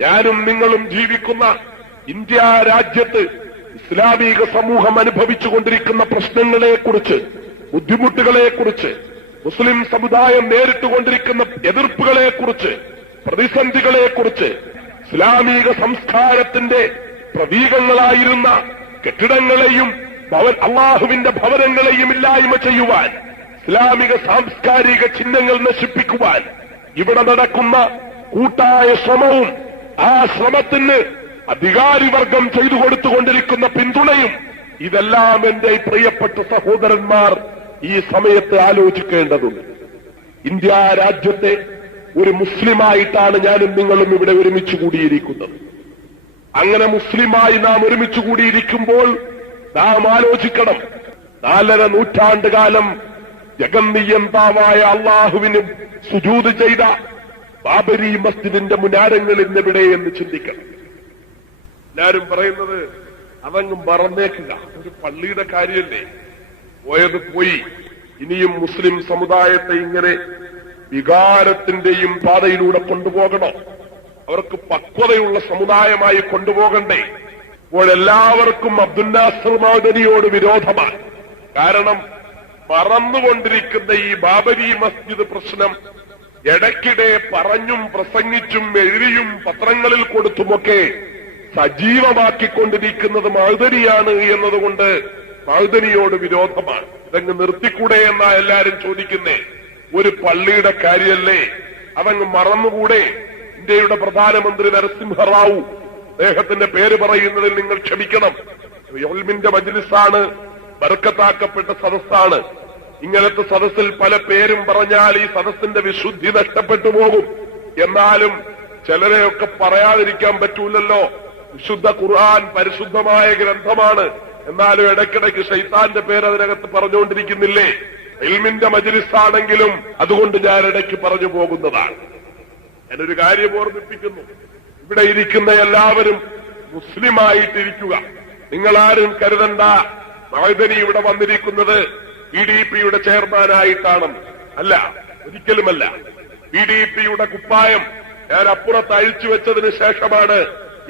ഞാനും നിങ്ങളും ജീവിക്കുന്ന ഇന്ത്യ രാജ്യത്ത് ഇസ്ലാമിക സമൂഹം അനുഭവിച്ചുകൊണ്ടിരിക്കുന്ന പ്രശ്നങ്ങളെക്കുറിച്ച് ബുദ്ധിമുട്ടുകളെക്കുറിച്ച് മുസ്ലിം സമുദായം നേരിട്ടുകൊണ്ടിരിക്കുന്ന എതിർപ്പുകളെക്കുറിച്ച് പ്രതിസന്ധികളെക്കുറിച്ച് ഇസ്ലാമിക സംസ്കാരത്തിന്റെ പ്രതീകങ്ങളായിരുന്ന കെട്ടിടങ്ങളെയും അള്ളാഹുവിന്റെ ഭവനങ്ങളെയും ഇല്ലായ്മ ചെയ്യുവാൻ ഇസ്ലാമിക സാംസ്കാരിക ചിഹ്നങ്ങൾ നശിപ്പിക്കുവാൻ ഇവിടെ നടക്കുന്ന കൂട്ടായ ശ്രമവും ആ ശ്രമത്തിന് അധികാരിവർഗം ചെയ്തു കൊടുത്തുകൊണ്ടിരിക്കുന്ന പിന്തുണയും ഇതെല്ലാം എന്റെ പ്രിയപ്പെട്ട സഹോദരന്മാർ ഈ സമയത്ത് ആലോചിക്കേണ്ടതുണ്ട്. ഇന്ത്യ രാജ്യത്തെ ഒരു മുസ്ലിമായിട്ടാണ് ഞാനും നിങ്ങളും ഇവിടെ ഒരുമിച്ച് കൂടിയിരിക്കുന്നത്. അങ്ങനെ മുസ്ലിമായി നാം ഒരുമിച്ച് കൂടിയിരിക്കുമ്പോൾ നാം ആലോചിക്കണം. നാലര നൂറ്റാണ്ട് കാലം ജഗന്നിയന്താവായ അള്ളാഹുവിനും സുജൂത് ചെയ്ത ബാബരി മസ്ജിദിന്റെ മുനാരങ്ങൾ ഇന്നെവിടെ എന്ന് ചിന്തിക്കണം. എല്ലാരും പറയുന്നത് അതങ്ങ് മറന്നേക്കുക ഒരു പള്ളിയുടെ കാര്യമല്ലേ? പോയത് പോയി. ഇനിയും മുസ്ലിം സമുദായത്തെ ഇങ്ങനെ വികാരത്തിന്റെയും പാതയിലൂടെ കൊണ്ടുപോകണോ? അവർക്ക് പക്വതയുള്ള സമുദായമായി കൊണ്ടുപോകണ്ടേ? ഇപ്പോൾ എല്ലാവർക്കും അബ്ദുല്ലാസർ വിരോധമാണ്. കാരണം മറന്നുകൊണ്ടിരിക്കുന്ന ഈ ബാബരി മസ്ജിദ് പ്രശ്നം ഇടയ്ക്കിടെ പറഞ്ഞും പ്രസംഗിച്ചും എഴുതിയും പത്രങ്ങളിൽ കൊടുത്തുമൊക്കെ സജീവമാക്കിക്കൊണ്ടിരിക്കുന്നത് മൗദനിയാണ് എന്നതുകൊണ്ട് മൗദനിയോട് വിരോധമാണ്. ഇതങ്ങ് നിർത്തിക്കൂടെ എന്നാ എല്ലാരും ചോദിക്കുന്നേ. ഒരു പള്ളിയുടെ കാര്യമല്ലേ അതങ്ങ് മറന്നുകൂടെ? ഇന്ത്യയുടെ പ്രധാനമന്ത്രി നരസിംഹറാവു അദ്ദേഹത്തിന്റെ പേര് പറയുന്നതിൽ നിങ്ങൾ ക്ഷമിക്കണം. യോൽമിന്റെ മജ്ലിസാണ് ബർക്കത്താക്കപ്പെട്ട സദസ്സാണ്. ഇങ്ങനത്തെ സദസ്സിൽ പല പേരും പറഞ്ഞാൽ ഈ സദസ്സിന്റെ വിശുദ്ധി നഷ്ടപ്പെട്ടു പോകും. എന്നാലും ചിലരെയൊക്കെ പറയാതിരിക്കാൻ പറ്റൂലല്ലോ. വിശുദ്ധ ഖുർആൻ പരിശുദ്ധമായ ഗ്രന്ഥമാണ്. എന്നാലും ഇടയ്ക്കിടയ്ക്ക് ഷൈത്താന്റെ പേര് അതിനകത്ത് പറഞ്ഞുകൊണ്ടിരിക്കുന്നില്ലേ? ഇൽമിന്റെ മജിലിസാണെങ്കിലും അതുകൊണ്ട് ഞാൻ ഇടയ്ക്ക് പറഞ്ഞു പോകുന്നതാണ്. ഞാനൊരു കാര്യം ഓർമ്മിപ്പിക്കുന്നു. ഇവിടെ ഇരിക്കുന്ന എല്ലാവരും മുസ്ലിമായിട്ടിരിക്കുക. നിങ്ങളാരും കരുതണ്ട. മഹദനി ഇവിടെ വന്നിരിക്കുന്നത് പി ഡി പിയുടെ ചെയർമാനായിട്ടാണെന്ന് അല്ല ഒരിക്കലുമല്ല. പി ഡി പിയുടെ കുപ്പായം ഞാൻ അപ്പുറത്ത് അഴിച്ചു വെച്ചതിന് ശേഷമാണ്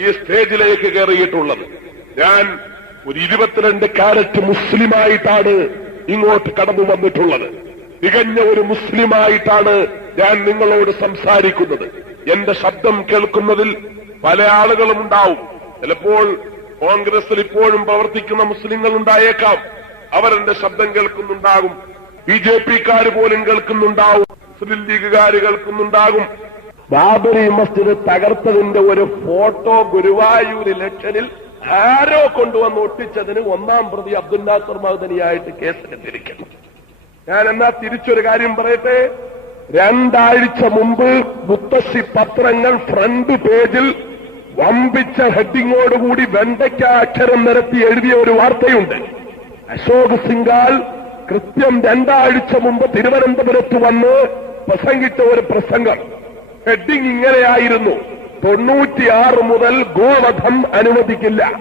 ഈ സ്റ്റേജിലേക്ക് കയറിയിട്ടുള്ളത്. ഞാൻ ഒരു ഇരുപത്തിരണ്ട് കാരറ്റ് മുസ്ലിമായിട്ടാണ് ഇങ്ങോട്ട് കടന്നു വന്നിട്ടുള്ളത്. തികഞ്ഞ ഒരു മുസ്ലിമായിട്ടാണ് ഞാൻ നിങ്ങളോട് സംസാരിക്കുന്നത്. എന്റെ ശബ്ദം കേൾക്കുന്നതിൽ പല ആളുകളും ഉണ്ടാവും ചിലപ്പോൾ കോൺഗ്രസിൽ ഇപ്പോഴും പ്രവർത്തിക്കുന്ന മുസ്ലിങ്ങൾ ഉണ്ടായേക്കാം അവരെന്റെ ശബ്ദം കേൾക്കുന്നുണ്ടാകും. ബി ജെ പിക്കാർ പോലും കേൾക്കുന്നുണ്ടാവും. മുസ്ലിം ലീഗുകാർ കേൾക്കുന്നുണ്ടാകും. ബാബരി മസ്ജിദ് തകർത്തതിന്റെ ഒരു ഫോട്ടോ ഗുരുവായൂർ ഇലക്ഷനിൽ ആരോ കൊണ്ടുവന്ന് ഒട്ടിച്ചതിന് ഒന്നാം പ്രതി അബ്ദുൽ നാസർ മഹദനിയായിട്ട് കേസെടുത്തിരിക്കുന്നു. ഞാൻ എന്നാ തിരിച്ചൊരു കാര്യം പറയട്ടെ? രണ്ടാഴ്ച മുമ്പ് മുത്തശ്ശി പത്രങ്ങൾ ഫ്രണ്ട് പേജിൽ വമ്പിച്ച ഹെഡിങ്ങോടുകൂടി വെണ്ടയ്ക്ക അക്ഷരം നിരത്തി എഴുതിയ ഒരു വാർത്തയുണ്ട്. അശോക് സിംഗാൽ കൃത്യം രണ്ടാഴ്ച മുമ്പ് തിരുവനന്തപുരത്ത് വന്ന് പ്രസംഗിച്ച ഒരു പ്രസംഗം. ഹെഡിങ് ഇങ്ങനെയായിരുന്നു. തൊണ്ണൂറ്റിയാറ് മുതൽ ഗോവധം അനുവദിക്കില്ല.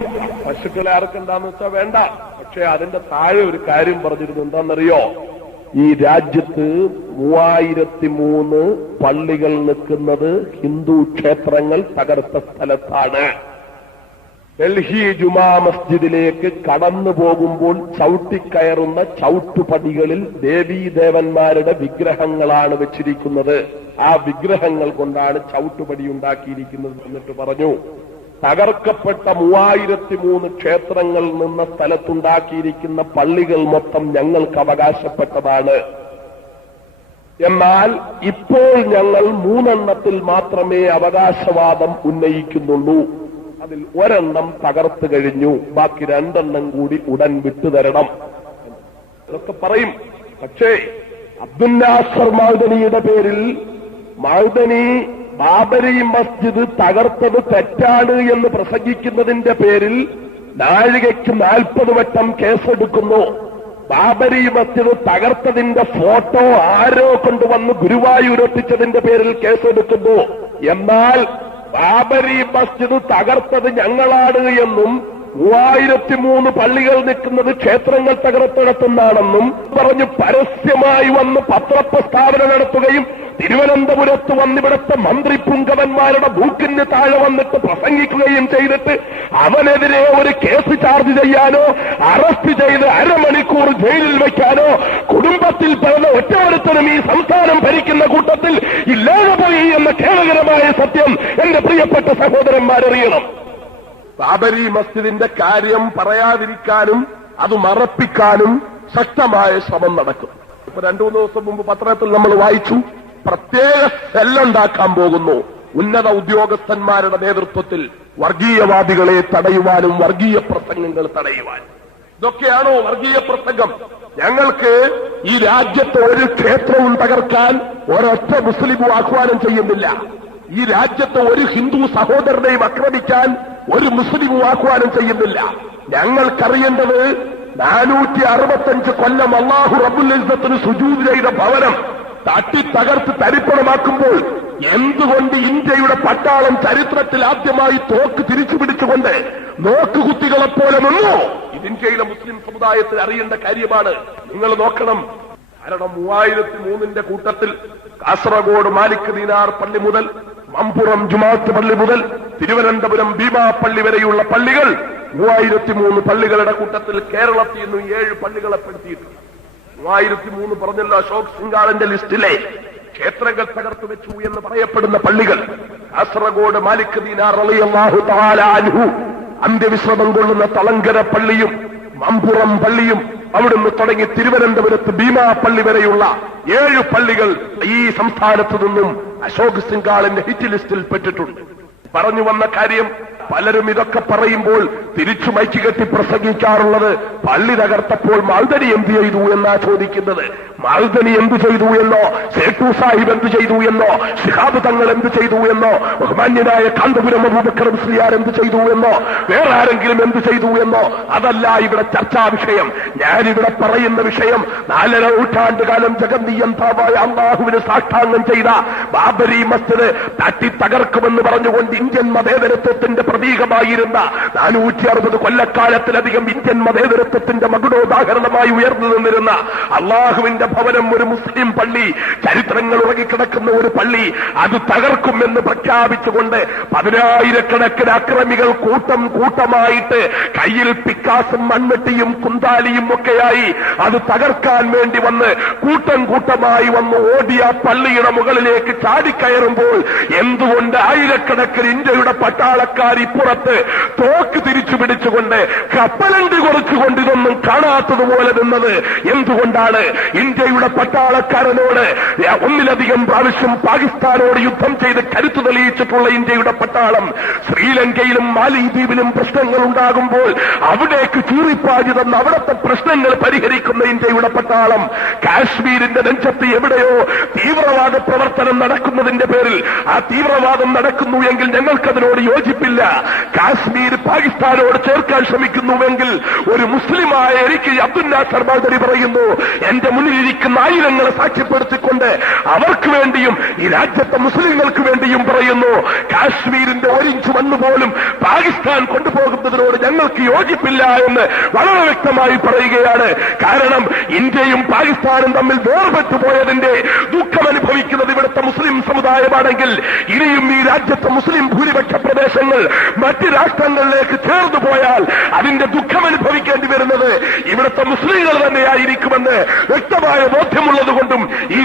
പശുക്കളെ ആർക്കെന്താന്ന് വെച്ചാൽ വേണ്ട. പക്ഷെ അതിന്റെ താഴെ ഒരു കാര്യം പറഞ്ഞിരുന്നു. എന്താണെന്നറിയോ? ഈ രാജ്യത്ത് മൂവായിരത്തി മൂന്ന് പള്ളികൾ നിൽക്കുന്നത് ഹിന്ദു ക്ഷേത്രങ്ങൾ തകർത്ത സ്ഥലത്താണ്. ഡൽഹി ജുമാ മസ്ജിദിലേക്ക് കടന്നു പോകുമ്പോൾ ചവിട്ടിക്കയറുന്ന ചവിട്ടുപടികളിൽ ദേവീദേവന്മാരുടെ വിഗ്രഹങ്ങളാണ് വെച്ചിരിക്കുന്നത്. ആ വിഗ്രഹങ്ങൾ കൊണ്ടാണ് ചവിട്ടുപടി ഉണ്ടാക്കിയിരിക്കുന്നത് എന്നിട്ട് പറഞ്ഞു. തകർക്കപ്പെട്ട മൂവായിരത്തി മൂന്ന് ക്ഷേത്രങ്ങൾ നിന്ന സ്ഥലത്തുണ്ടാക്കിയിരിക്കുന്ന പള്ളികൾ മൊത്തം ഞങ്ങൾക്ക് അവകാശപ്പെട്ടതാണ്. എന്നാൽ ഇപ്പോൾ ഞങ്ങൾ മൂന്നെണ്ണത്തിൽ മാത്രമേ അവകാശവാദം ഉന്നയിക്കുന്നുള്ളൂ. അതിൽ ഒരെണ്ണം തകർത്തു കഴിഞ്ഞു. ബാക്കി രണ്ടെണ്ണം കൂടി ഉടൻ വിട്ടുതരണം ഇതൊക്കെ പറയും. പക്ഷേ അബ്ദുല്ലാസർ മൗദനിയുടെ പേരിൽ മൗദനി ബാബരി മസ്ജിദ് തകർത്തത് തെറ്റാണ് എന്ന് പ്രസംഗിക്കുന്നതിന്റെ പേരിൽ നാഴികയ്ക്ക് നാൽപ്പത് വട്ടം കേസെടുക്കുന്നു. ബാബരി മസ്ജിദ് തകർത്തതിന്റെ ഫോട്ടോ ആരോ കൊണ്ടുവന്ന് ഗുരുവായൂരൊട്ടിച്ചതിന്റെ പേരിൽ കേസെടുക്കുന്നു. എന്നാൽ ബാബരി മസ്ജിദ് തകർത്തത് ഞങ്ങളാണ് എന്നും മൂവായിരത്തി മൂന്ന് പള്ളികൾ നിൽക്കുന്നത് ക്ഷേത്രങ്ങൾ തകർത്തിടത്തുന്നാണെന്നും പറഞ്ഞ് പരസ്യമായി വന്ന് പത്രപ്രസ്താവന നടത്തുകയും തിരുവനന്തപുരത്ത് വന്നിവിടുത്തെ മന്ത്രി പുങ്കവന്മാരുടെ ബൂക്കിന് താഴെ വന്നിട്ട് പ്രസംഗിക്കുകയും ചെയ്തിട്ട് അവനെതിരെ ഒരു കേസ് ചാർജ് ചെയ്യാനോ അറസ്റ്റ് ചെയ്ത് അരമണിക്കൂർ ജയിലിൽ വയ്ക്കാനോ കുടുംബത്തിൽ പിറന്ന ഒറ്റവരുത്തനും ഈ സംസ്ഥാനം ഭരിക്കുന്ന കൂട്ടത്തിൽ ഇല്ലാതെ പോയി എന്ന ഖേദകരമായ സത്യം എന്റെ പ്രിയപ്പെട്ട സഹോദരന്മാരറിയണം. ബാബരി മസ്ജിദിന്റെ കാര്യം പറയാതിരിക്കാനും അത് മറപ്പിക്കാനും ശക്തമായ ശ്രമം നടക്കും. ഇപ്പൊ രണ്ടു മൂന്ന് ദിവസം മുമ്പ് പത്രത്തിൽ നമ്മൾ വായിച്ചു. പ്രത്യേക സെല്ലുണ്ടാക്കാൻ പോകുന്നു? ഉന്നത ഉദ്യോഗസ്ഥന്മാരുടെ നേതൃത്വത്തിൽ വർഗീയവാദികളെ തടയുവാനും വർഗീയ പ്രസംഗങ്ങൾ തടയുവാനും. ഇതൊക്കെയാണോ വർഗീയ പ്രസംഗം? ഞങ്ങൾക്ക് ഈ രാജ്യത്ത് ഒരു ക്ഷേത്രവും തകർക്കാൻ ഒരൊറ്റ മുസ്ലിമും ആഹ്വാനം ചെയ്യുന്നില്ല. ഈ രാജ്യത്ത് ഒരു ഹിന്ദു സഹോദരനെയും ആക്രമിക്കാൻ ഒരു മുസ്ലിമും ആഹ്വാനം ചെയ്യുന്നില്ല. ഞങ്ങൾക്കറിയേണ്ടത് നാനൂറ്റി അറുപത്തഞ്ച് കൊല്ലം അള്ളാഹു റബുൽ ഇസ്സത്തിന് സുജൂത് ചെയ്ത ഭവനം തട്ടി തകർത്ത് തരിപ്പണമാക്കുമ്പോൾ എന്തുകൊണ്ട് ഇന്ത്യയുടെ പട്ടാളം ചരിത്രത്തിൽ ആദ്യമായി തോക്ക് തിരിച്ചു പിടിച്ചുകൊണ്ട് നോക്കുകുത്തികളെ പോലെ നിന്നു? ഇന്ത്യയിലെ മുസ്ലിം സമുദായത്തിൽ അറിയേണ്ട കാര്യമാണ്. നിങ്ങൾ നോക്കണം. കാരണം മൂവായിരത്തി മൂന്നിന്റെ കൂട്ടത്തിൽ കാസർഗോഡ് മാലിക് ദീനാർ പള്ളി മുതൽ മമ്പുറം ജുമാത്ത് പള്ളി മുതൽ തിരുവനന്തപുരം ഭീമാ പള്ളി വരെയുള്ള പള്ളികൾ മൂവായിരത്തി മൂന്ന് പള്ളികളുടെ കൂട്ടത്തിൽ കേരളത്തിൽ നിന്നും ഏഴ് പള്ളികളെ പെടുത്തിയിട്ടുണ്ട്. മൂവായിരത്തി മൂന്ന് പറഞ്ഞല്ലോ അശോക് സിംഗാളിന്റെ ലിസ്റ്റിലെ ക്ഷേത്രങ്ങൾ തകർത്തു വെച്ചു എന്ന് പറയപ്പെടുന്ന പള്ളികൾ. കാസർഗോഡ് മാലിക് അന്ത്യവിശ്രമം കൊള്ളുന്ന തളങ്കര പള്ളിയും മമ്പുറം പള്ളിയും അവിടുന്ന് തുടങ്ങി തിരുവനന്തപുരത്ത് ഭീമാ പള്ളി വരെയുള്ള ഏഴ് പള്ളികൾ ഈ സംസ്ഥാനത്ത് നിന്നും അശോക് സിംഗാളിന്റെ ഹിറ്റ് ലിസ്റ്റിൽ പെട്ടിട്ടുണ്ട്. പറഞ്ഞു വന്ന കാര്യം പലരും ഇതൊക്കെ പറയുമ്പോൾ തിരിച്ചു മൈക്ക് കെട്ടി പ്രസംഗിക്കാറുള്ളത് പള്ളി തകർത്തപ്പോൾ മാൽതടി എന്ത് ചെയ്തു എന്നാ ചോദിക്കുന്നത്? മാൽദനി എന്ത് ചെയ്തു എന്നോ സേട്ടു സാഹിബ് എന്ത് ചെയ്തു എന്നോ ഷിഹാബ് തങ്ങൾ എന്ത് ചെയ്തു എന്നോ ബഹുമാന്യനായ കാന്തപുരം അബൂബക്കർ മുസ്ലിയാർ എന്ത് ചെയ്തു എന്നോ വേറെ ആരെങ്കിലും എന്ത് ചെയ്തു എന്നോ അതല്ല ഇവിടെ ചർച്ചാ വിഷയം. ഞാനിവിടെ പറയുന്ന വിഷയം നാലര നൂറ്റാണ്ട് കാലം ജഗന്നീയന്താവായ അള്ളാഹുവിന് സാഷ്ടാംഗം ചെയ്ത ബാബരി മസ്ജിദ് തട്ടി തകർക്കുമെന്ന് പറഞ്ഞുകൊണ്ട് ഇന്ത്യൻ മതേതരത്വത്തിന്റെ പ്രതീകമായിരുന്ന നാനൂറ്റി അറുപത് കൊല്ലക്കാലത്തിലധികം ഇന്ത്യൻ മതേതരത്വത്തിന്റെ മകുടോദാഹരണമായി ഉയർന്നു നിന്നിരുന്ന അള്ളാഹുവിന്റെ ഭവനം ഒരു മുസ്ലിം പള്ളി ചരിത്രങ്ങൾ ഉറങ്ങിക്കിടക്കുന്ന ഒരു പള്ളി അത് തകർക്കുമെന്ന് പ്രഖ്യാപിച്ചുകൊണ്ട് പതിനായിരക്കണക്കിന് അക്രമികൾ കൂട്ടം കൂട്ടമായിട്ട് കയ്യിൽ പിക്കാസും മൺവെട്ടിയും കുന്താലിയും ഒക്കെയായി അത് തകർക്കാൻ വേണ്ടി വന്ന് കൂട്ടം കൂട്ടമായി വന്ന് ഓടിയ പള്ളിയുടെ മുകളിലേക്ക് ചാടിക്കയറുമ്പോൾ എന്തുകൊണ്ട് ആയിരക്കണക്കിന് ഇന്ത്യയുടെ പട്ടാളക്കാർ ഇപ്പുറത്ത് തോക്ക് തിരിച്ചു പിടിച്ചുകൊണ്ട് കപ്പലണ്ടി കുറച്ചുകൊണ്ട് ഇതൊന്നും കാണാത്തതുപോലെ നിന്നത് എന്തുകൊണ്ടാണ്? ഇന്ത്യയുടെ പട്ടാളക്കാരനോട് ഒന്നിലധികം പ്രാവശ്യം പാകിസ്ഥാനോട് യുദ്ധം ചെയ്ത് കരുത്തു തെളിയിച്ചിട്ടുള്ള ഇന്ത്യയുടെ പട്ടാളം ശ്രീലങ്കയിലും മാലിദ്വീപിലും പ്രശ്നങ്ങൾ ഉണ്ടാകുമ്പോൾ അവിടേക്ക് ചൂറിപ്പാടി തന്ന അവിടുത്തെ പ്രശ്നങ്ങൾ പരിഹരിക്കുന്ന ഇന്ത്യയുടെ പട്ടാളം കാശ്മീരിന്റെ നെഞ്ചത്ത് എവിടെയോ തീവ്രവാദ പ്രവർത്തനം നടക്കുന്നതിന്റെ പേരിൽ ആ തീവ്രവാദം നടക്കുന്നു എങ്കിൽ ഞങ്ങൾക്കതിനോട് യോജിപ്പില്ല. കാശ്മീർ പാകിസ്ഥാനോട് ചേർക്കാൻ ശ്രമിക്കുന്നുവെങ്കിൽ ഒരു മുസ്ലിമായ എനിക്ക് അബ്ദുൽ നാസർ ബാദരി പറയുന്നു എന്റെ മുന്നിലിരിക്കുന്ന ആയിരങ്ങളെ സാക്ഷ്യപ്പെടുത്തിക്കൊണ്ട് അവർക്ക് വേണ്ടിയും ഈ രാജ്യത്തെ മുസ്ലിങ്ങൾക്ക് വേണ്ടിയും പറയുന്നു. കാശ്മീരിന്റെ ഒരിഞ്ച് മണ്ണ് പോലും പാകിസ്ഥാൻ കൊണ്ടുപോകുന്നതിനോട് ഞങ്ങൾക്ക് യോജിപ്പില്ല എന്ന് വളരെ വ്യക്തമായി പറയുകയാണ്. കാരണം ഇന്ത്യയും പാകിസ്ഥാനും തമ്മിൽ വേർപെട്ടു പോയതിന്റെ ദുഃഖം അനുഭവിക്കുന്നത് ഇവിടുത്തെ മുസ്ലിം സമുദായമാണെങ്കിൽ ഇനിയും ഈ രാജ്യത്തെ മുസ്ലിം ഭൂരിപക്ഷ പ്രദേശങ്ങൾ മറ്റ് രാഷ്ട്രങ്ങളിലേക്ക് ചേർന്നു പോയാൽ അതിന്റെ ദുഃഖം അനുഭവിക്കേണ്ടി വരുന്നത് ഇവിടുത്തെ മുസ്ലിങ്ങൾ തന്നെയായിരിക്കുമെന്ന് വ്യക്തമായ ബോധ്യമുള്ളത്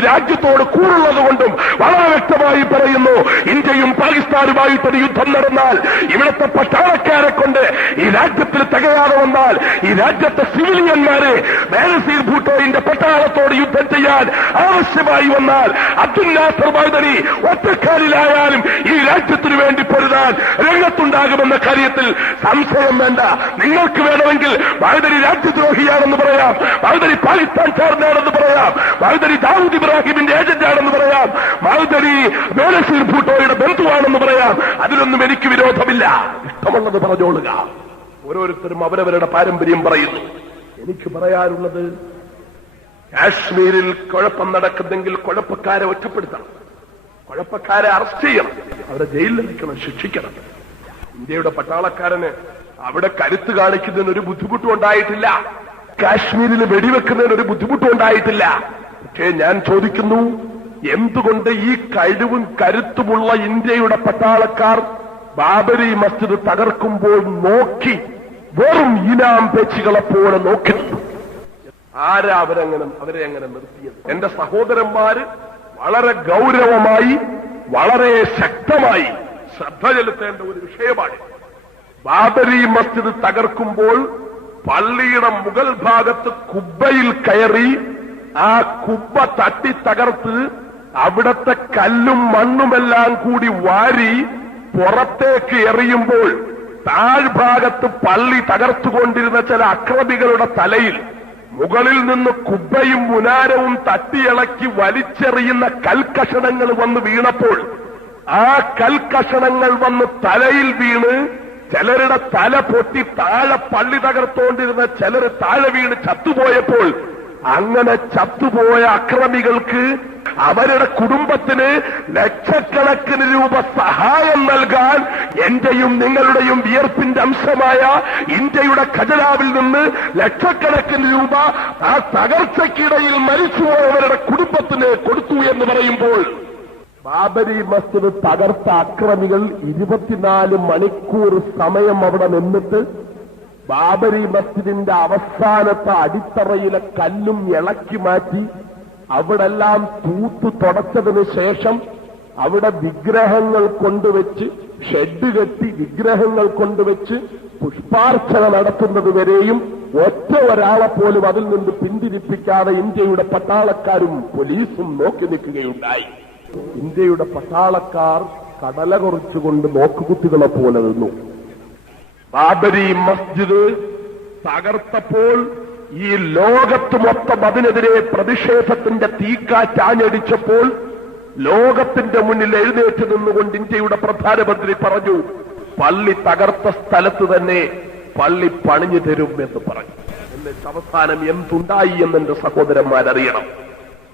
രാജ്യത്തോട് കൂടുള്ളത് കൊണ്ടും വളരെ വ്യക്തമായി പറയുന്നു ഇന്ത്യയും പാകിസ്ഥാനുമായിട്ടൊരു യുദ്ധം നടന്നാൽ ഇവിടുത്തെ പട്ടാളക്കാരെ കൊണ്ട് ഈ രാജ്യത്തിൽ തികയാതെ വന്നാൽ ഈ രാജ്യത്തെ സിവിലിയന്മാരെ ബാലസീർ ഭൂട്ടോയിന്റെ പട്ടാളത്തോട് യുദ്ധം ചെയ്യാൻ ആവശ്യമായി വന്നാൽ അബ്ദുൽ നാസർ മൈദനി ഒറ്റക്കാലിലായാലും ഈ രാജ്യത്തിനു വേണ്ടി പൊരുതാൻ രംഗത്തുണ്ടാകുമെന്ന കാര്യത്തിൽ സംശയം വേണ്ട. നിങ്ങൾക്ക് വേണമെങ്കിൽ മൈദനി രാജ്യദ്രോഹിയാണെന്ന് പറയാം. ബൈദരി പാകിസ്ഥാൻ ചേർന്നാണെന്ന് പറയാം. മൈദനി ദാവൂദ് ഇബ്രാഹിമിന്റെ ഏജന്റാണെന്ന് പറയാം. മൈദനി മേലശ്ശേരി ഭൂട്ടോയുടെ ബന്ധുവാണെന്ന് പറയാം. അതിലൊന്നും എനിക്ക് വിരോധമില്ല. ഇഷ്ടമുള്ളത് പറഞ്ഞോളുക. ഓരോരുത്തരും അവരവരുടെ പാരമ്പര്യം പറയുന്നു. എനിക്ക് പറയാനുള്ളത് കാശ്മീരിൽ കുഴപ്പം നടക്കുന്നെങ്കിൽ കുഴപ്പക്കാരെ ഒറ്റപ്പെടുത്തണം. കുഴപ്പക്കാരെ അറസ്റ്റ് ചെയ്യണം. അവരെ ജയിലിൽ വെക്കണം ശിക്ഷിക്കണം. ഇന്ത്യയുടെ പട്ടാളക്കാരന് അവിടെ കരുത്ത് കാണിക്കുന്നതിന് ഒരു ബുദ്ധിമുട്ടും ഉണ്ടായിട്ടില്ല. കാശ്മീരിൽ വെടിവെക്കുന്നതിന് ഒരു ബുദ്ധിമുട്ടും ഉണ്ടായിട്ടില്ല. പക്ഷേ ഞാൻ ചോദിക്കുന്നു എന്തുകൊണ്ട് ഈ കഴിവും കരുത്തുമുള്ള ഇന്ത്യയുടെ പട്ടാളക്കാർ ബാബരി മസ്ജിദ് തകർക്കുമ്പോൾ നോക്കി വെറും ഇനാം പേച്ചുകളെ പോലെ നോക്കി. ആരാ അവരങ്ങനെ അവരെ അങ്ങനെ നിർത്തിയത് എന്റെ സഹോദരന്മാര് വളരെ ഗൗരവമായി വളരെ ശക്തമായി ശ്രദ്ധ ചെലുത്തേണ്ട ഒരു വിഷയമാണ് ബാബരി മസ്ജിദ് തകർക്കുമ്പോൾ പള്ളിയുടെ മുഗൾ ഭാഗത്ത് കുബ്ബയിൽ കയറി ആ കുബ്ബ തട്ടി തകർത്ത് അവിടത്തെ കല്ലും മണ്ണുമെല്ലാം കൂടി വാരി പുറത്തേക്ക് എറിയുമ്പോൾ താഴ്ഭാഗത്ത് പള്ളി തകർത്തുകൊണ്ടിരുന്ന ചില അക്രമികളുടെ തലയിൽ മുകളിൽ നിന്ന് കുബ്ബയും മുനാരവും തട്ടിയിളക്കി വലിച്ചെറിയുന്ന കൽക്കഷണങ്ങൾ വന്ന് വീണപ്പോൾ ആ കൽക്കഷണങ്ങൾ വന്ന് തലയിൽ വീണ് ചിലരുടെ തല പൊട്ടി താഴെ പള്ളി തകർത്തോണ്ടിരുന്ന ചിലർ താഴെ വീണ് ചത്തുപോയപ്പോൾ അങ്ങനെ ചത്തുപോയ അക്രമികൾക്ക് അവരുടെ കുടുംബത്തിന് ലക്ഷക്കണക്കിന് രൂപ സഹായം നൽകാൻ എന്റെയും നിങ്ങളുടെയും വിയർപ്പിന്റെ അംശമായ ഇന്ത്യയുടെ ഖജനാവിൽ നിന്ന് ലക്ഷക്കണക്കിന് രൂപ ആ തകർച്ചയ്ക്കിടയിൽ മരിച്ചുപോയവരുടെ കുടുംബത്തിന് കൊടുത്തു എന്ന് പറയുമ്പോൾ ബാബരി മസ്ജിദ് തകർത്ത അക്രമികൾ ഇരുപത്തിനാല് മണിക്കൂർ സമയം അവിടെ നിന്നിട്ട് ബാബരി മസ്ജിദിന്റെ അവസാനത്തെ അടിത്തറയിലെ കല്ലും ഇളക്കി മാറ്റി അവിടെല്ലാം തൂത്തു തുടച്ചതിന് ശേഷം അവിടെ വിഗ്രഹങ്ങൾ കൊണ്ടുവച്ച് ഷെഡ് കെട്ടി വിഗ്രഹങ്ങൾ കൊണ്ടുവച്ച് പുഷ്പാർച്ചന നടത്തുന്നത് വരെയും ഒറ്റ ഒരാളെ പോലും അതിൽ നിന്ന് പിന്തിരിപ്പിക്കാതെ ഇന്ത്യയുടെ പട്ടാളക്കാരും പോലീസും നോക്കി നിൽക്കുകയുണ്ടായി. ഇന്ത്യയുടെ പട്ടാളക്കാർ കടല കുറിച്ചുകൊണ്ട് നോക്കുകുത്തികളെ പോലെ നിന്നു. ബാബരി മസ്ജിദ് തകർത്തപ്പോൾ ഈ ലോകത്ത് മൊത്തം അതിനെതിരെ പ്രതിഷേധത്തിന്റെ തീക്കാറ്റാഞ്ഞടിച്ചപ്പോൾ ലോകത്തിന്റെ മുന്നിൽ എഴുന്നേറ്റ് നിന്നുകൊണ്ട് ഇന്ത്യയുടെ പ്രധാനമന്ത്രി പറഞ്ഞു പള്ളി തകർത്ത സ്ഥലത്ത് തന്നെ പള്ളി പണിഞ്ഞു തരും എന്ന് പറഞ്ഞു. എന്നിട്ട് അവസാനം എന്തുണ്ടായി എന്ന് എന്റെ സഹോദരന്മാരറിയണം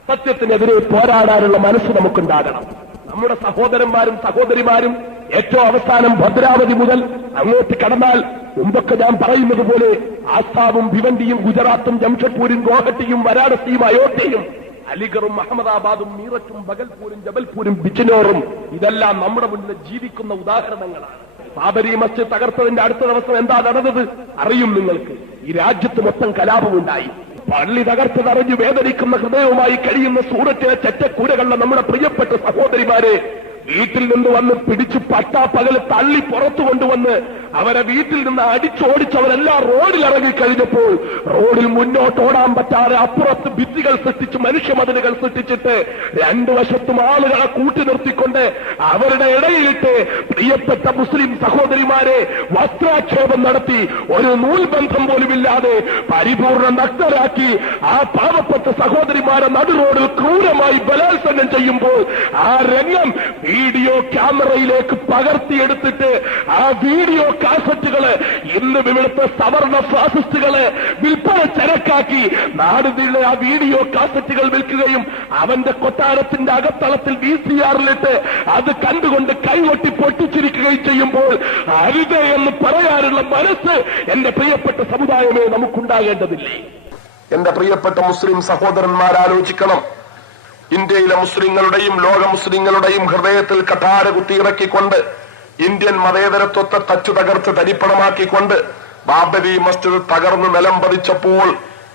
സത്യത്തിനെതിരെ പോരാടാനുള്ള മനസ്സ് നമുക്കുണ്ടാകണം. നമ്മുടെ സഹോദരന്മാരും സഹോദരിമാരും ഏറ്റവും അവസാനം ഭദ്രാവതി മുതൽ അങ്ങോട്ട് കടന്നാൽ മുമ്പൊക്കെ ഞാൻ പറയുന്നത് പോലെ ആസാവും ഭിവണ്ടിയും ഗുജറാത്തും ജംഷഡ്പൂരും ഗോഹട്ടിയും വരാണസിയും അയോധ്യയും അലിഗറും അഹമ്മദാബാദും മീററ്റും ബഗൽപൂരും ജബൽപൂരും ബിച്ചിനോറും ഇതെല്ലാം നമ്മുടെ മുന്നിൽ ജീവിക്കുന്ന ഉദാഹരണങ്ങളാണ്. ബാബരി മസ്ജിദ് തകർത്തതിന്റെ അടുത്ത ദിവസം എന്താ നടന്നത് അറിയും നിങ്ങൾക്ക്. ഈ രാജ്യത്ത് മൊത്തം കലാപമുണ്ടായി. പള്ളി തകർത്തതറിഞ്ഞു വേദനിക്കുന്ന ഹൃദയവുമായി കഴിയുന്ന സൂററ്റിലെ ചെറ്റക്കൂരകളുടെ നമ്മുടെ പ്രിയപ്പെട്ട സഹോദരിമാരെ വീട്ടിൽ നിന്ന് വന്ന് പിടിച്ച് പട്ടാ പകൽ തള്ളി പുറത്തു കൊണ്ടുവന്ന് അവരെ വീട്ടിൽ നിന്ന് അടിച്ചോടിച്ചവരെല്ലാം റോഡിൽ ഇറങ്ങി കഴിഞ്ഞപ്പോൾ റോഡിൽ മുന്നോട്ട് ഓടാൻ പറ്റാതെ അപ്പുറത്ത് ഭിത്തികൾ സൃഷ്ടിച്ച് മനുഷ്യമതിലുകൾ സൃഷ്ടിച്ചിട്ട് രണ്ടു വശത്തും ആളുകളെ കൂട്ടി നിർത്തിക്കൊണ്ട് അവരുടെ ഇടയിലിട്ട് പ്രിയപ്പെട്ട മുസ്ലിം സഹോദരിമാരെ വസ്ത്രാക്ഷേപം നടത്തി ഒരു നൂൽബന്ധം പോലുമില്ലാതെ പരിപൂർണ നഗ്നരാക്കി ആ പാവപ്പെട്ട സഹോദരിമാരെ നടുറോഡിൽ ക്രൂരമായി ബലാത്സംഗം ചെയ്യുമ്പോൾ ആ രംഗം വീഡിയോ ക്യാമറയിലേക്ക് പകർത്തിയെടുത്തിട്ട് ആ വീഡിയോ കാസറ്റുകൾ ഇന്ന് ഇവിടുത്തെ സവർണ ഫാസിസ്റ്റുകൾ വിൽപ്പന ചരക്കാക്കി. നാടുതിലെ ആ വീഡിയോ കാസറ്റുകൾ വിൽക്കുകയും അവന്റെ കൊട്ടാരത്തിന്റെ അകത്തളത്തിൽ വി സി ആറിലിട്ട് അത് കണ്ടുകൊണ്ട് കൈകൊട്ടി പൊട്ടിച്ചിരിക്കുകയും ചെയ്യുമ്പോൾ അരുത് എന്ന് പറയാനുള്ള മനസ്സ് എന്റെ പ്രിയപ്പെട്ട സമുദായമേ നമുക്കുണ്ടാകേണ്ടതില്ലേ? എന്റെ പ്രിയപ്പെട്ട മുസ്ലിം സഹോദരന്മാർ ആലോചിക്കണം ഇന്ത്യയിലെ മുസ്ലിങ്ങളുടെയും ലോക മുസ്ലിങ്ങളുടെയും ഹൃദയത്തിൽ കഠാര കുത്തിയിറക്കിക്കൊണ്ട് ഇന്ത്യൻ മതേതരത്വത്തെ തച്ചു തകർത്ത് തരിപ്പണമാക്കിക്കൊണ്ട് ബാബരി മസ്ജിദ് തകർന്ന് നിലം പതിച്ചപ്പോൾ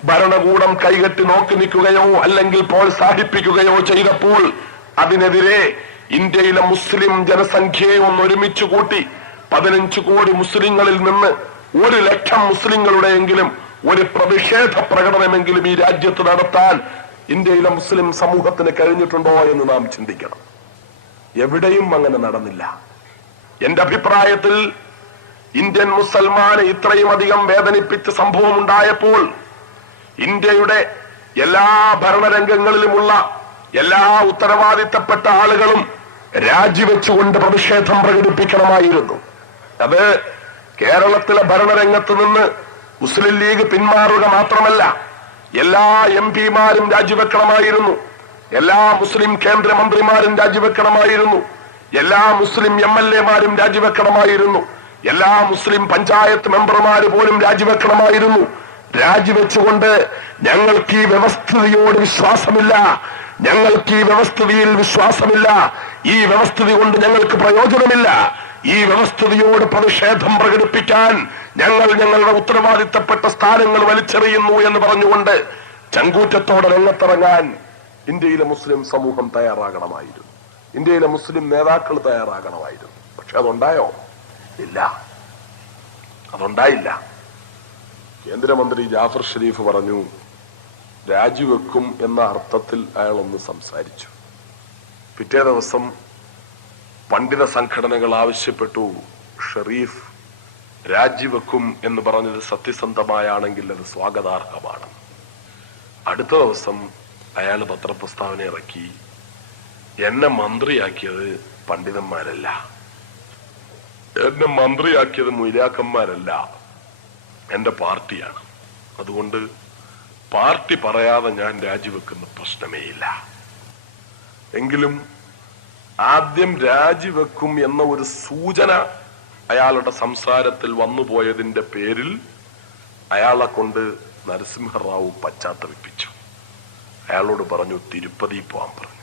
ഭരണകൂടം കൈകെട്ടി നോക്കി നിൽക്കുകയോ അല്ലെങ്കിൽ പ്രോത്സാഹിപ്പിക്കുകയോ ചെയ്തപ്പോൾ അതിനെതിരെ ഇന്ത്യയിലെ മുസ്ലിം ജനസംഖ്യയെ ഒന്ന് ഒരുമിച്ച് കൂട്ടി പതിനഞ്ച് കോടി മുസ്ലിങ്ങളിൽ നിന്ന് ഒരു ലക്ഷം മുസ്ലിങ്ങളുടെയെങ്കിലും ഒരു പ്രതിഷേധ പ്രകടനമെങ്കിലും ഈ രാജ്യത്ത് നടത്താൻ ഇന്ത്യയിലെ മുസ്ലിം സമൂഹത്തിന് കഴിഞ്ഞിട്ടുണ്ടോ എന്ന് നാം ചിന്തിക്കണം. എവിടെയും അങ്ങനെ നടന്നില്ല. എന്റെ അഭിപ്രായത്തിൽ ഇന്ത്യൻ മുസൽമാനെ ഇത്രയും അധികം വേദനിപ്പിച്ച സംഭവം ഉണ്ടായപ്പോൾ ഇന്ത്യയുടെ എല്ലാ ഭരണരംഗങ്ങളിലുമുള്ള എല്ലാ ഉത്തരവാദിത്തപ്പെട്ട ആളുകളും രാജിവെച്ചുകൊണ്ട് പ്രതിഷേധം പ്രകടിപ്പിക്കണമായിരുന്നു. അത് കേരളത്തിലെ ഭരണരംഗത്ത് നിന്ന് മുസ്ലിം ലീഗ് പിന്മാറുക മാത്രമല്ല എല്ലാ എം പിമാരും രാജിവെക്കണമായിരുന്നു. എല്ലാ മുസ്ലിം കേന്ദ്രമന്ത്രിമാരും രാജിവെക്കണമായിരുന്നു. എല്ലാ മുസ്ലിം എം എൽ എമാരും രാജിവെക്കണമായിരുന്നു. എല്ലാ മുസ്ലിം പഞ്ചായത്ത് മെമ്പർമാര് പോലും രാജിവെക്കണമായിരുന്നു. രാജിവെച്ചുകൊണ്ട് ഞങ്ങൾക്ക് ഈ വ്യവസ്ഥിതിയോട് വിശ്വാസമില്ല. ഞങ്ങൾക്ക് ഈ വ്യവസ്ഥിതിയിൽ വിശ്വാസമില്ല. ഈ വ്യവസ്ഥിതി കൊണ്ട് ഞങ്ങൾക്ക് പ്രയോജനമില്ല. ഈ വ്യവസ്ഥിതിയോട് പ്രതിഷേധം പ്രകടിപ്പിക്കാൻ ഞങ്ങൾ ഞങ്ങളുടെ ഉത്തരവാദിത്തപ്പെട്ട സ്ഥാനങ്ങൾ വലിച്ചെറിയുന്നു എന്ന് പറഞ്ഞുകൊണ്ട് ചങ്കൂറ്റത്തോടെ രംഗത്തിറങ്ങാൻ ഇന്ത്യയിലെ മുസ്ലിം സമൂഹം തയ്യാറാകണമായിരുന്നു. ഇന്ത്യയിലെ മുസ്ലിം നേതാക്കൾ തയ്യാറാകണമായിരുന്നു. പക്ഷെ അതുണ്ടായോ? ഇല്ല. അതുണ്ടായില്ല. കേന്ദ്രമന്ത്രി ജാഫർ ഷരീഫ് പറഞ്ഞു രാജിവെക്കും എന്ന അർത്ഥത്തിൽ അയാൾ ഒന്ന് സംസാരിച്ചു. പിറ്റേ ദിവസം പണ്ഡിത സംഘടനകൾ ആവശ്യപ്പെട്ടു ഷെറീഫ് രാജിവെക്കും എന്ന് പറഞ്ഞത് സത്യസന്ധമായാണെങ്കിൽ അത് സ്വാഗതാർഹമാണ്. അടുത്ത ദിവസം അയാൾ പത്രപ്രസ്താവന ഇറക്കി എന്നെ മന്ത്രിയാക്കിയത് പണ്ഡിതന്മാരല്ല. എന്നെ മന്ത്രിയാക്കിയത് മൊയ്ലാക്കന്മാരല്ല. എന്റെ പാർട്ടിയാണ്. അതുകൊണ്ട് പാർട്ടി പറയാതെ ഞാൻ രാജിവെക്കുന്ന പ്രശ്നമേയില്ല എങ്കിലും ആദ്യം രാജിവെക്കും എന്ന ഒരു സൂചന അയാളുടെ സംസാരത്തിൽ വന്നുപോയതിന്റെ പേരിൽ അയാളെ കൊണ്ട് നരസിംഹറാവു പശ്ചാത്തപിപ്പിച്ചു. അയാളോട് പറഞ്ഞു തിരുപ്പതി പോവാൻ പറഞ്ഞു.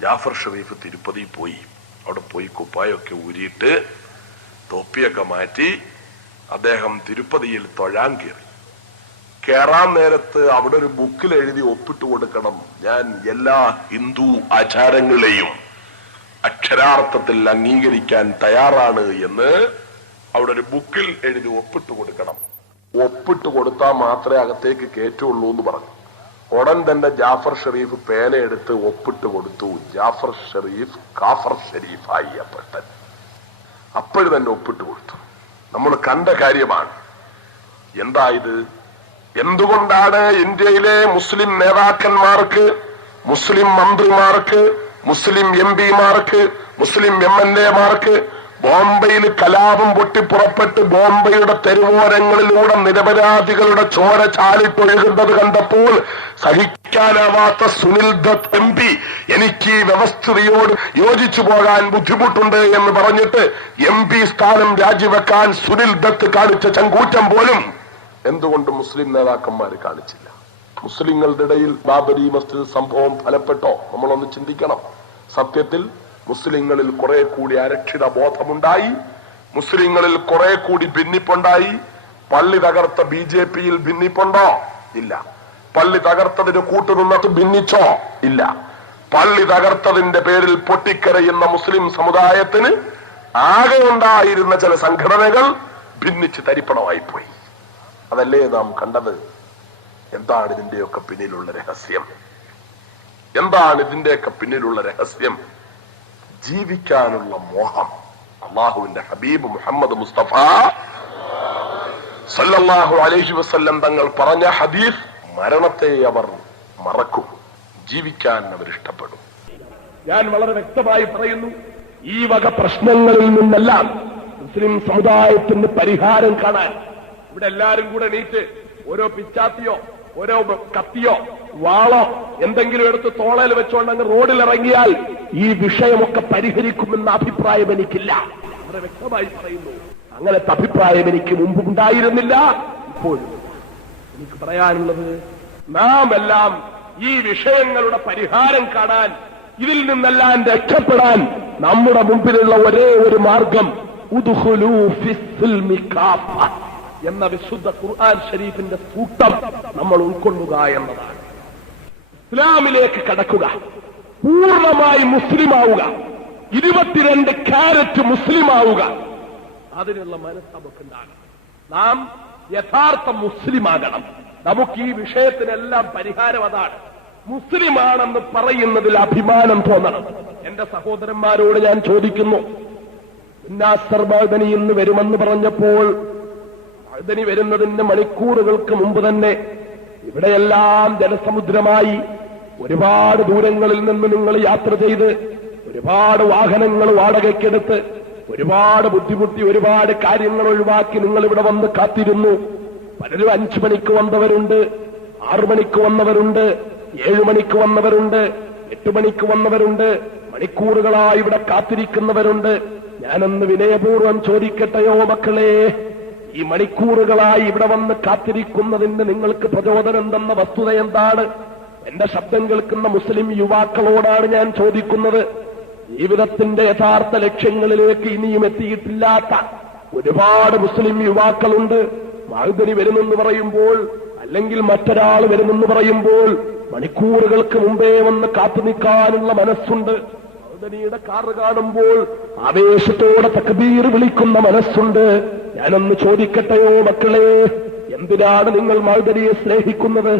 ജാഫർ ഷറീഫ് തിരുപ്പതി പോയി. അവിടെ പോയി കുപ്പായൊക്കെ ഊരിയിട്ട് തൊപ്പിയൊക്കെ മാറ്റി അദ്ദേഹം തിരുപ്പതിയിൽ തൊഴാൻ കയറി. കയറാൻ നേരത്ത് അവിടെ ഒരു ബുക്കിൽ എഴുതി ഒപ്പിട്ട് കൊടുക്കണം ഞാൻ എല്ലാ ഹിന്ദു ആചാരങ്ങളെയും അക്ഷരാർത്ഥത്തിൽ അംഗീകരിക്കാൻ തയ്യാറാണ് എന്ന് അവിടെ ഒരു ബുക്കിൽ എഴുതി ഒപ്പിട്ട് കൊടുക്കണം. ഒപ്പിട്ട് കൊടുത്താൽ മാത്രമേ അകത്തേക്ക് കയറ്റുള്ളൂ എന്ന് പറഞ്ഞു. ഉടൻ തന്നെ ജാഫർ ഷെരീഫ് പേനയെടുത്ത് ഒപ്പിട്ട് കൊടുത്തു. ജാഫർ ഷെറീഫ് കാഫർ ഷെരീഫായി അപ്പട്ടൻ അപ്പോഴും തന്നെ ഒപ്പിട്ട് കൊടുത്തു. നമ്മൾ കണ്ട കാര്യമാണ്. എന്താ ഇത്? എന്തുകൊണ്ടാണ് ഇന്ത്യയിലെ മുസ്ലിം നേതാക്കന്മാർക്ക് മുസ്ലിം മന്ത്രിമാർക്ക് മുസ്ലിം എം പിമാർക്ക് മുസ്ലിം എം എൽ എമാർക്ക് ബോംബെയിൽ കലാപം പൊട്ടിപ്പുറപ്പെട്ട് ബോംബെയുടെ തെരുവോരങ്ങളിലൂടെ നിരപരാധികളുടെ ചോര ചാലിട്ടൊഴുകുന്നത് കണ്ടപ്പോൾ സഹിക്കാനാവാത്ത സുനിൽ ദത്ത് എം പി എനിക്ക് ഈ വ്യവസ്ഥിതിയോട് യോജിച്ചു പോകാൻ ബുദ്ധിമുട്ടുണ്ട് എന്ന് പറഞ്ഞിട്ട് എം പി സ്ഥാനം രാജിവെക്കാൻ സുനിൽ ദത്ത് കാണിച്ച ചങ്കൂറ്റം പോലും എന്തുകൊണ്ട് മുസ്ലിം നേതാക്കന്മാർ കാണിച്ചില്ല? മുസ്ലിങ്ങളുടെ ഇടയിൽ ബാബരി മസ്ജിദ് സംഭവം ഫലപ്പെട്ടോ? നമ്മളൊന്ന് ചിന്തിക്കണം. സത്യത്തിൽ മുസ്ലിങ്ങളിൽ കുറെ കൂടി അരക്ഷിത ബോധമുണ്ടായി. മുസ്ലിങ്ങളിൽ കുറെ കൂടി ഭിന്നിപ്പുണ്ടായി. പള്ളി തകർത്ത ബി ജെ പിയിൽ ഭിന്നിപ്പുണ്ടോ? ഇല്ല. പള്ളി തകർത്തതിന് കൂട്ടുനിന്നത് ഭിന്നിച്ചോ? ഇല്ല. പള്ളി തകർത്തതിന്റെ പേരിൽ പൊട്ടിക്കരയുന്ന മുസ്ലിം സമുദായത്തിന് ആകെ ഉണ്ടായിരുന്ന ചില സംഘടനകൾ ഭിന്നിച്ച് തരിപ്പണമായി പോയി അതല്ലേ നാം കണ്ടത്? എന്താണ് ഇതിന്റെയൊക്കെ പിന്നിലുള്ള രഹസ്യം? എന്താണ് ഇതിന്റെയൊക്കെ പിന്നിലുള്ള രഹസ്യം? ജീവിക്കാനുള്ള മോഹം. അള്ളാഹുവിന്റെ ഹബീബ് മുഹമ്മദ് മുസ്തഫ സല്ലല്ലാഹു അലൈഹി വസല്ലം തങ്ങൾ പറഞ്ഞ ഹദീസ് മരണത്തെ അവർ മറക്കും. ജീവിക്കാൻ അവർ ഇഷ്ടപ്പെടും. ഞാൻ വളരെ വ്യക്തമായി പറയുന്നു ഈ വക പ്രശ്നങ്ങളിൽ നിന്നെല്ലാം മുസ്ലിം സമുദായത്തിന് പരിഹാരം കാണാൻ ഇവിടെ എല്ലാരും കൂടെ എണീറ്റ് ഓരോ പിച്ചാത്തിയോ ഓരോ കത്തിയോ? വാളോ? എന്തെങ്കിലും എടുത്ത് തോളയിൽ വെച്ചുകൊണ്ട് അങ്ങ് റോഡിൽ ഇറങ്ങിയാൽ ഈ വിഷയമൊക്കെ പരിഹരിക്കുമെന്ന അഭിപ്രായം എനിക്കില്ല. വളരെ വ്യക്തമായി പറയുന്നു അങ്ങനത്തെ അഭിപ്രായം എനിക്ക് മുമ്പ് ഉണ്ടായിരുന്നില്ല ഇപ്പോഴും. എനിക്ക് പറയാനുള്ളത് നാം എല്ലാം ഈ വിഷയങ്ങളുടെ പരിഹാരം കാണാൻ ഇതിൽ നിന്നെല്ലാം രക്ഷപ്പെടാൻ നമ്മുടെ മുമ്പിലുള്ള ഒരേ ഒരു മാർഗം ഫിസ്സിൽമി കാഫ എന്ന വിശുദ്ധ ഖുർആൻ ഷരീഫിന്റെ കൂട്ടം നമ്മൾ ഉൾക്കൊള്ളുക എന്നതാണ്. ഇസ്ലാമിലേക്ക് കടക്കുക. പൂർണമായി മുസ്ലിമാവുക. ഇരുപത്തിരണ്ട് ക്യാരറ്റ് മുസ്ലിമാവുക. അതിനുള്ള മനസ്സ് നമുക്കുണ്ടാകണം. നാം യഥാർത്ഥ മുസ്ലിമാകണം. നമുക്ക് ഈ വിഷയത്തിനെല്ലാം പരിഹാരം അതാണ്. മുസ്ലിമാണെന്ന് പറയുന്നതിൽ അഭിമാനം തോന്നണം. എന്റെ സഹോദരന്മാരോട് ഞാൻ ചോദിക്കുന്നു ഉന്നാസർ ബാദനി ഇന്ന് വരുമെന്ന് പറഞ്ഞപ്പോൾ ബാദനി വരുന്നതിന്റെ മണിക്കൂറുകൾക്ക് മുമ്പ് തന്നെ ഇവിടെയെല്ലാം ജലസമുദ്രമായി ഒരുപാട് ദൂരങ്ങളിൽ നിന്ന് നിങ്ങൾ യാത്ര ചെയ്ത് ഒരുപാട് വാഹനങ്ങൾ വാടകയ്ക്കെടുത്ത് ഒരുപാട് ബുദ്ധിമുട്ടി ഒരുപാട് കാര്യങ്ങൾ ഒഴിവാക്കി നിങ്ങൾ ഇവിടെ വന്ന് കാത്തിരുന്നു. പലരും അഞ്ചു മണിക്ക് വന്നവരുണ്ട് ആറു മണിക്ക് വന്നവരുണ്ട് ഏഴു മണിക്ക് വന്നവരുണ്ട് എട്ട് മണിക്ക് വന്നവരുണ്ട് മണിക്കൂറുകളായി ഇവിടെ കാത്തിരിക്കുന്നവരുണ്ട്. ഞാനൊന്ന് വിനയപൂർവം ചോദിക്കട്ടെയോ മക്കളെ? ഈ മണിക്കൂറുകളായി ഇവിടെ വന്ന് കാത്തിരിക്കുന്നതിന് നിങ്ങൾക്ക് പ്രചോദനം തന്ന വസ്തുത എന്താണ്? എന്റെ ശബ്ദം കേൾക്കുന്ന മുസ്ലിം യുവാക്കളോടാണ് ഞാൻ ചോദിക്കുന്നത്. ജീവിതത്തിന്റെ യഥാർത്ഥ ലക്ഷ്യങ്ങളിലേക്ക് ഇനിയും എത്തിയിട്ടില്ലാത്ത ഒരുപാട് മുസ്ലിം യുവാക്കളുണ്ട്. മാഴുതരി വരുന്നെന്ന് പറയുമ്പോൾ അല്ലെങ്കിൽ മറ്റൊരാൾ വരുന്നെന്ന് പറയുമ്പോൾ മണിക്കൂറുകൾക്ക് മുമ്പേ വന്ന് കാത്തു നിൽക്കാനുള്ള മനസ്സുണ്ട്. മൗദനിയുടെ കാറ് കാണുമ്പോൾ ആവേശത്തോടെ തക്ബീർ വിളിക്കുന്ന മനസ്സുണ്ട്. ഞാനൊന്ന് ചോദിക്കട്ടെയോ മക്കളെ? എന്തിനാണ് നിങ്ങൾ മൗദനിയെ സ്നേഹിക്കുന്നത്?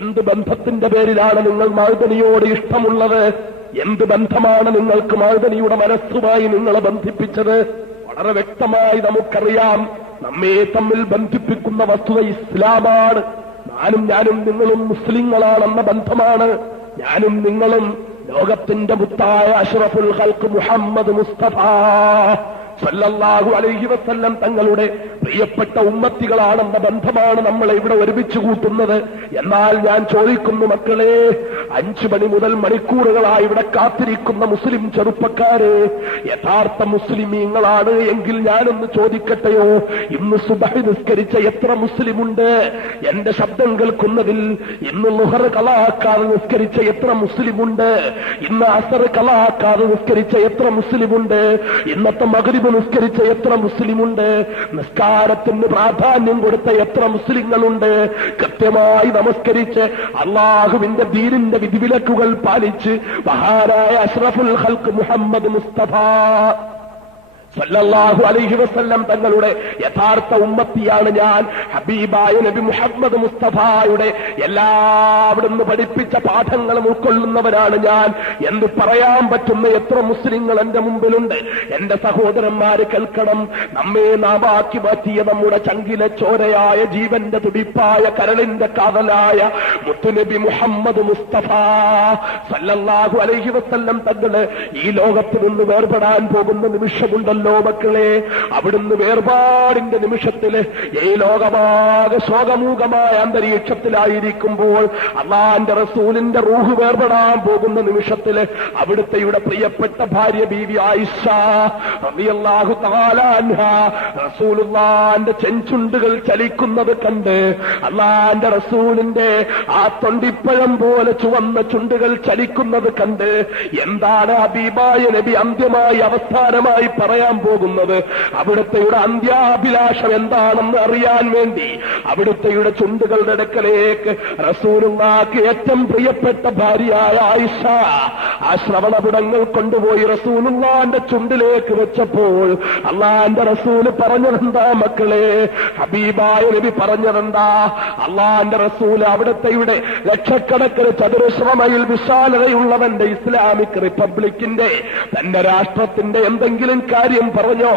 എന്ത് ബന്ധത്തിന്റെ പേരിലാണ് നിങ്ങൾ മാൾദനിയോട് ഇഷ്ടമുള്ളത്? എന്ത് ബന്ധമാണ് നിങ്ങൾക്ക് മാൾദനിയുടെ മനസ്സുമായി നിങ്ങളെ ബന്ധിപ്പിച്ചത്? വളരെ വ്യക്തമായി നമുക്കറിയാം നമ്മെ തമ്മിൽ ബന്ധിപ്പിക്കുന്ന വസ്തുത ഇസ്ലാമാണ്. ഞാനും ഞാനും നിങ്ങളും മുസ്ലിങ്ങളാണെന്ന ബന്ധമാണ്. ഞാനും നിങ്ങളും ലോകത്തിന്റെ മുത്തായ അഷ്റഫുൽ ഹൽക്ക് മുഹമ്മദ് മുസ്തഫ. സല്ലല്ലാഹു അലൈഹി വസല്ലം തങ്ങളുടെ പ്രിയപ്പെട്ട ഉമ്മത്തികളാണെന്ന ബന്ധമാണ് നമ്മളെ ഇവിടെ ഒരുമിച്ച് കൂട്ടുന്നത്. എന്നാൽ ഞാൻ ചോദിക്കുന്നു മക്കളെ അഞ്ചു മണി മുതൽ മണിക്കൂറുകളായി ഇവിടെ കാത്തിരിക്കുന്ന മുസ്ലിം ചെറുപ്പക്കാര് യഥാർത്ഥ മുസ്ലിമീങ്ങളാണ് എങ്കിൽ ഞാനൊന്ന് ചോദിക്കട്ടെയോ? ഇന്ന് സുബഹി നിസ്കരിച്ച എത്ര മുസ്ലിമുണ്ട്? എന്റെ ശബ്ദം കേൾക്കുന്നതിൽ ഇന്ന് ലുഹർ കലാക്കാതെ നിസ്കരിച്ച എത്ര മുസ്ലിമുണ്ട്? ഇന്ന് അസർ കലാക്കാതെ നിസ്കരിച്ച എത്ര മുസ്ലിമുണ്ട്? ഇന്നത്തെ മകരിബ് നിസ്കരിച്ച എത്ര മുസ്ലിമുണ്ട്? നിസ്കാരത്തിന് പ്രാധാന്യം കൊടുത്ത എത്ര മുസ്ലിങ്ങളുണ്ട്? കൃത്യമായി നമസ്കരിച്ച് അള്ളാഹുവിന്റെ ദീനിന്റെ വിധിവിലക്കുകൾ പാലിച്ച് മഹാനായ അഷ്റഫുൽ ഹൽക്ക് മുഹമ്മദ് മുസ്തഫ സല്ലല്ലാഹു അലൈഹി വസല്ലം തങ്ങളുടെ യഥാർത്ഥ ഉമ്മത്തിയാണ് ഞാൻ. ഹബീബായ നബി മുഹമ്മദ് മുസ്തഫായുടെ എല്ലാവിടുന്ന് പഠിപ്പിച്ച പാഠങ്ങളും ഉൾക്കൊള്ളുന്നവനാണ് ഞാൻ. എന്ന് പറയാൻ പറ്റുന്ന എത്ര മുസ്ലിങ്ങൾ എന്റെ മുമ്പിലുണ്ട്. എന്റെ സഹോദരന്മാര് കേൾക്കണം. നമ്മെ നാമാക്കി മാറ്റിയ നമ്മുടെ ചങ്കിലെ ചോരയായ ജീവന്റെ തുടിപ്പായ കരളിന്റെ കാതലായ മുത്തുനബി മുഹമ്മദ് മുസ്തഫ സല്ലല്ലാഹു അലൈഹി വസല്ലം തങ്ങൾ ഈ ലോകത്ത് നിന്ന് വേർപെടാൻ പോകുന്ന നിമിഷമുണ്ടല്ലോ. മക്കളെ. അവിടുന്ന് വേർപാടിന്റെ നിമിഷത്തിൽ ഈ ലോകമാകെ ശോകമൂകമായ അന്തരീക്ഷത്തിലായിരിക്കുമ്പോൾ അള്ളാന്റെ റസൂലിന്റെ റൂഹ് വേർപെടാൻ പോകുന്ന നിമിഷത്തിൽ അവിടുത്തെ ഇവിടെ പ്രിയപ്പെട്ട ഭാര്യ ബീവി ആയിഷ അൻഹ റസൂലുള്ളാന്റെ ചെഞ്ചുണ്ടുകൾ ചലിക്കുന്നത് കണ്ട് അള്ളാന്റെ റസൂലിന്റെ ആ തൊണ്ടിപ്പഴം പോലെ ചുവന്ന ചുണ്ടുകൾ ചലിക്കുന്നത് കണ്ട് എന്താണ് അബീബായ നബി അന്ത്യമായി അവസാനമായി പറയാൻ പോകുന്നത് അവിടുത്തെയുടെ അന്ത്യാഭിലാഷം എന്താണെന്ന് അറിയാൻ വേണ്ടി അവിടുത്തെയുടെ ചുണ്ടുകളുടെ അടുക്കലേക്ക് റസൂലുള്ളാക്ക് ഏറ്റവും പ്രിയപ്പെട്ട ഭാര്യയായ ആയിഷ ആ ശ്രവണപുടങ്ങൾ കൊണ്ടുപോയി റസൂലുള്ളാന്റെ ചുണ്ടിലേക്ക് വെച്ചപ്പോൾ അള്ളാന്റെ റസൂൽ പറഞ്ഞതെന്താ മക്കളെ? ഹബീബായ നബി പറഞ്ഞതെന്താ? അള്ളാന്റെ റസൂൽ അവിടത്തെയുടെ ലക്ഷക്കണക്കിന് ചതുരശ്ര വിശാലതയുള്ളവന്റെ ഇസ്ലാമിക് റിപ്പബ്ലിക്കിന്റെ തന്റെ രാഷ്ട്രത്തിന്റെ എന്തെങ്കിലും കാര്യം പറഞ്ഞോ?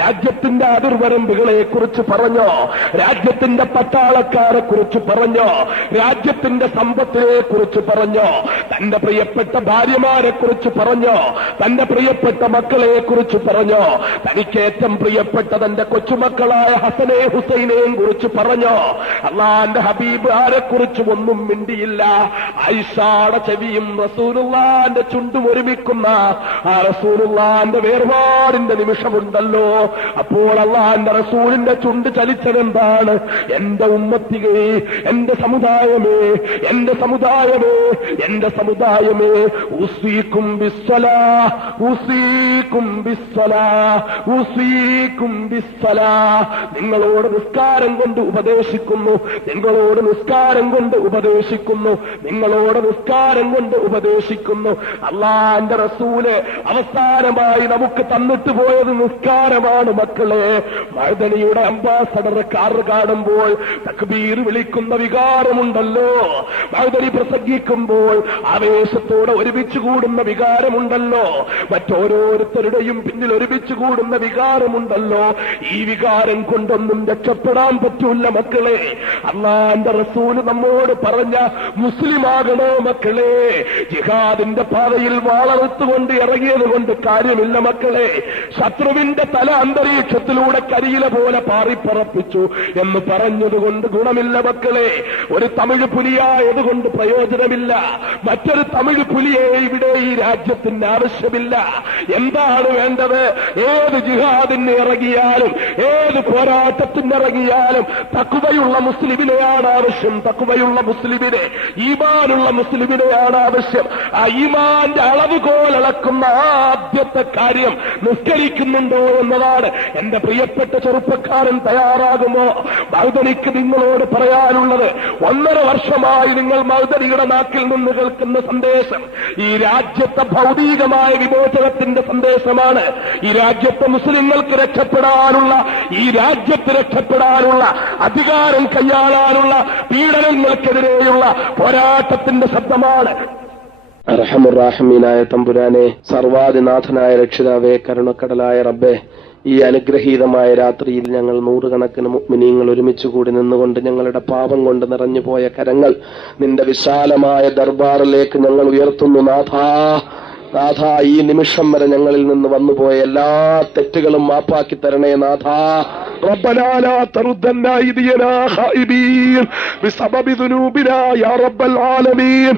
രാജ്യത്തിന്റെ അതിർവരമ്പുകളെ കുറിച്ച് പറഞ്ഞോ? രാജ്യത്തിന്റെ പട്ടാളക്കാരെ കുറിച്ച് പറഞ്ഞോ? രാജ്യത്തിന്റെ സമ്പത്തിനെ കുറിച്ച് പറഞ്ഞോ? തന്റെ പ്രിയപ്പെട്ട ഭാര്യമാരെ കുറിച്ച് പറഞ്ഞോ? തന്റെ പ്രിയപ്പെട്ട മക്കളെ കുറിച്ച് പറഞ്ഞോ? തനിക്ക് ഏറ്റവും പ്രിയപ്പെട്ട തന്റെ കൊച്ചുമക്കളായ ഹസനെ ഹുസൈനെയും കുറിച്ച് പറഞ്ഞോ? അള്ളാന്റെ ഹബീബ് ആരെ കുറിച്ചും ഒന്നും മിണ്ടിയില്ല. ഐഷാടെ ചെവിയും റസൂലുള്ളാന്റെ ചുണ്ടും ഒരുമിക്കുന്ന ആ റസൂലുള്ളാന്റെ വേർപാടിന്റെ നിമിഷമുണ്ടല്ലോ. അപ്പോൾ അള്ളാന്റെ റസൂലിന്റെ ചുണ്ട് ചലിച്ചതെന്താണ്? എന്റെ ഉമ്മത്തികേ എന്റെ സമുദായമേ എന്റെ സമുദായമേ എന്റെ സമുദായമേ ഉസീക്കും ബിസ്സലാ ഉസീക്കും ബിസ്സലാ ഉസീക്കും ബിസ്സലാ. നിങ്ങളോട് നിസ്കാരം കൊണ്ട് ഉപദേശിക്കുന്നു നിങ്ങളോട് നിസ്കാരം കൊണ്ട് ഉപദേശിക്കുന്നു നിങ്ങളോട് നിസ്കാരം കൊണ്ട് ഉപദേശിക്കുന്നു. അള്ളാന്റെ റസൂൽ അവസാനമായി നമുക്ക് തന്നിട്ട് പോയത് നിസ്കാരമാണ് മക്കളെ. മഴുതനിയുടെ അംബാസഡർ കാർ കാണുമ്പോൾ തക്ബീർ വിളിക്കുന്ന വികാരമുണ്ടല്ലോ. മഴുതനി പ്രസംഗിക്കുമ്പോൾ ആവേശത്തോടെ ഒരുമിച്ച് കൂടുന്ന വികാരമുണ്ടല്ലോ. മറ്റോരോരുത്തരുടെയും പിന്നിൽ ഒരുമിച്ച് കൂടുന്ന വികാരമുണ്ടല്ലോ. ഈ വികാരം കൊണ്ടൊന്നും രക്ഷപ്പെടാൻ പറ്റൂല മക്കളെ. അള്ളാന്റെ റസൂൽ നമ്മോട് പറഞ്ഞ മുസ്ലിമാകണോ മക്കളെ? ജിഹാദിന്റെ പാതയിൽ വാളറുത്തുകൊണ്ട് ഇറങ്ങിയത് കൊണ്ട് കാര്യമില്ല മക്കളെ. ശത്രുവിന്റെ തല അന്തരീക്ഷത്തിലൂടെ കരിയില പോലെ പാറിപ്പറപ്പിച്ചു എന്ന് പറഞ്ഞതുകൊണ്ട് ഗുണമില്ല മക്കളെ. ഒരു തമിഴ് പുലിയായതുകൊണ്ട് പ്രയോജനമില്ല. മറ്റൊരു തമിഴ് പുലിയെ ഇവിടെ ഈ രാജ്യത്തിന് ആവശ്യമില്ല. എന്താണ് വേണ്ടത്? ഏത് ജിഹാദിന് ഇറങ്ങിയാലും ഏത് പോരാട്ടത്തിന് ഇറങ്ങിയാലും തക്കുവയുള്ള മുസ്ലിമിനെയാണ് ആവശ്യം. തക്കുവയുള്ള മുസ്ലിമിനെ ഈമാനുള്ള മുസ്ലിമിനെയാണ് ആവശ്യം. ആ ഈമാന്റെ അളവ് കോലക്കുന്ന ആദ്യത്തെ കാര്യം നിസ്കരിക്കുന്നുണ്ടോ എന്നതാണ്. എന്റെ പ്രിയപ്പെട്ട ചെറുപ്പക്കാരൻ തയ്യാറാകുമോ? മൗദനിക്ക് നിങ്ങളോട് പറയാനുള്ളത് ഒന്നര വർഷമായി നിങ്ങൾ മൗദനിയുടെ നാക്കിൽ നിന്ന് കേൾക്കുന്ന സന്ദേശം ഈ രാജ്യത്തെ ഭൗതികമായ വിമോചനത്തിന്റെ സന്ദേശമാണ്. ഈ രാജ്യത്തെ മുസ്ലിങ്ങൾക്ക് രക്ഷപ്പെടാനുള്ള ഈ രാജ്യത്ത് രക്ഷപ്പെടാനുള്ള അധികാരം കൈയാളാനുള്ള പീഡനങ്ങൾക്കെതിരെയുള്ള പോരാട്ടത്തിന്റെ ശബ്ദമാണ്. അർഹമുറാഹമീനായ തമ്പുരാനെ സർവാദിനാഥനായ രക്ഷിതാവേ കരുണക്കടലായ റബ്ബേ ഈ അനുഗ്രഹീതമായ രാത്രിയിൽ ഞങ്ങൾ നൂറുകണക്കിന് മുഗ്മിനീങ്ങൾ ഒരുമിച്ച് കൂടി നിന്നുകൊണ്ട് ഞങ്ങളുടെ പാപം കൊണ്ട് നിറഞ്ഞു പോയ കരങ്ങൾ നിന്റെ വിശാലമായ ദർബാറിലേക്ക് ഞങ്ങൾ ഉയർത്തുന്നു നാഥാ നാഥ ഈ നിമിഷം വരെ ഞങ്ങളിൽ നിന്ന് വന്നുപോയ എല്ലാ തെറ്റുകളും മാപ്പാക്കി തരണേ നാഥാ ربنا لا تردنا ايدينا خائبين بسبب ذنوبنا يا رب العالمين